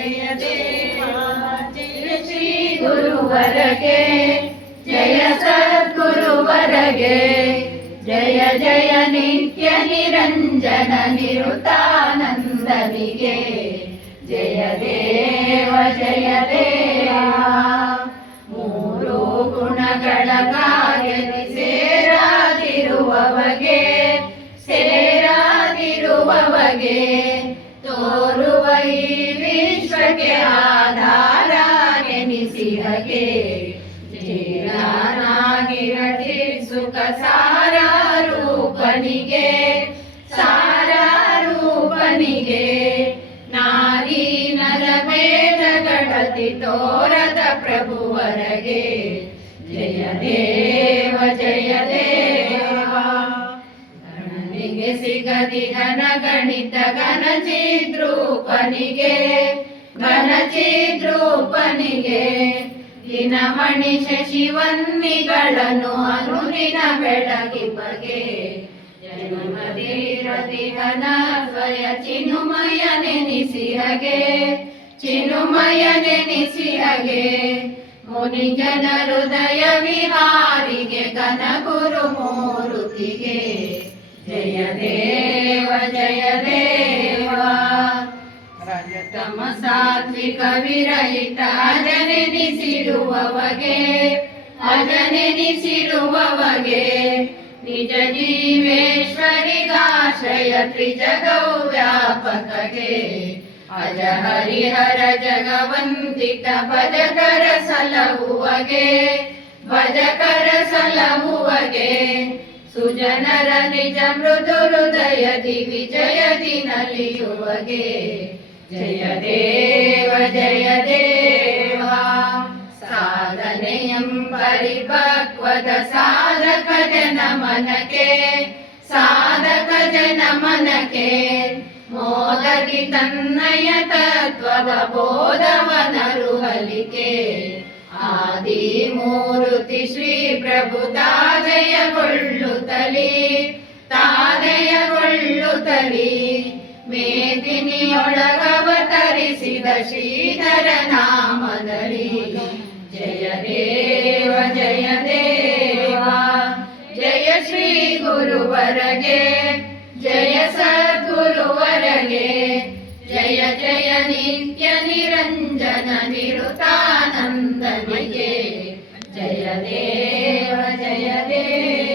ಜಯ ದೇವ ಶ್ರೀ ಗುರುವರಗೆ ಜಯ ಸದ್ಗುರುವರಗೆ, ಜಯ ಜಯ ನಿತ್ಯ ನಿರಂಜನ ನಿರುತಾನಂದನಿಗೆ, ಜಯ ದೇವ ಜಯ ದೇವ. ಮೂರು ಗುಣಗಳ ಕಾರ್ಯದಿ ಸೇರಾದಿರುವವಗೆ ಸೇರಾದಿರುವವಗೆ, ತೋರುವ ಎನಿಸಿಹಗೆ ಜೀರಾನಾಗಿರಲಿ ಸುಖ ಸಾರ ರೂಪನಿಗೆ ಸಾರ ರೂಪನಿಗೆ ನಾರಿ ಗಡತಿ ತೋರದ ಪ್ರಭುವರಗೆ. ಜಯ ದೇವ ಜಯ ದೇವ. ಗಣನಿಗೆ ಸಿಗದಿ ಘನ ಗಣಿತ ಘನ ಚಿದ್ರೂಪನಿಗೆ ಘನ ದಿನ ದಿನಮಣಿ ಶಶಿವನ್ನಿಗಳನ್ನು ಅನುದಿನ ಬೆಳಗಿ ಬಗೆ. ಜನ್ಮದಿರದಿ ಘನ ಸ್ವಯ ಚಿನುಮಯ ನೆನಿಸಿಹಗೆ ಚಿನುಮಯ ನೆನಿಸಿಹಗೆ ಮುನಿ ಜನ ಹೃದಯ ವಿಹಾರಿಗೆ ಘನ ಗುರು ಮೂರುತಿಗೆ. ಜಯ ದೇವ ಜಯ ದೇವ. ರಜತಮ ಸಾತ್ವಿಕ ವಿರಹಿತ ಅಜನೆನಿಸಿರುವವಗೆ ಅಜನೆನಿಸಿರುವವಗೆ ನಿಜ ಜೀವೇಶ್ವರಿಗಾಶ್ರಯ ತ್ರಿಜಗೌ ವ್ಯಾಪಕಗೆ ಅಜ ಹರಿಹರ ಜಗವಂತಿತ ಭಜಕರ ಸಲಹುವಗೆ. ಭಜಕರ ಸಲಹುವಗೆ. ಸುಜನರ ನಿಜ ಮೃದು ಹೃದಯದಿ ವಿಜಯದಿ ನಲಿಯುವಗೆ. जय देव जय देवा। साधनयम् परिभक्वद साधकजनमनके साधकजनमनके। मोदति तन्नय तत्त्वदबोधवनरुहलिके आदिमूरुति मूर्ति श्रीप्रभुदा जयुतलि हरि शिव नामदरि जय देव जय देवा। जय श्री गुरुवरगे। जय सद्गुरुवरगे। जय जय नित्य निरञ्जन निरुतानन्दनिके जय देव जय देव।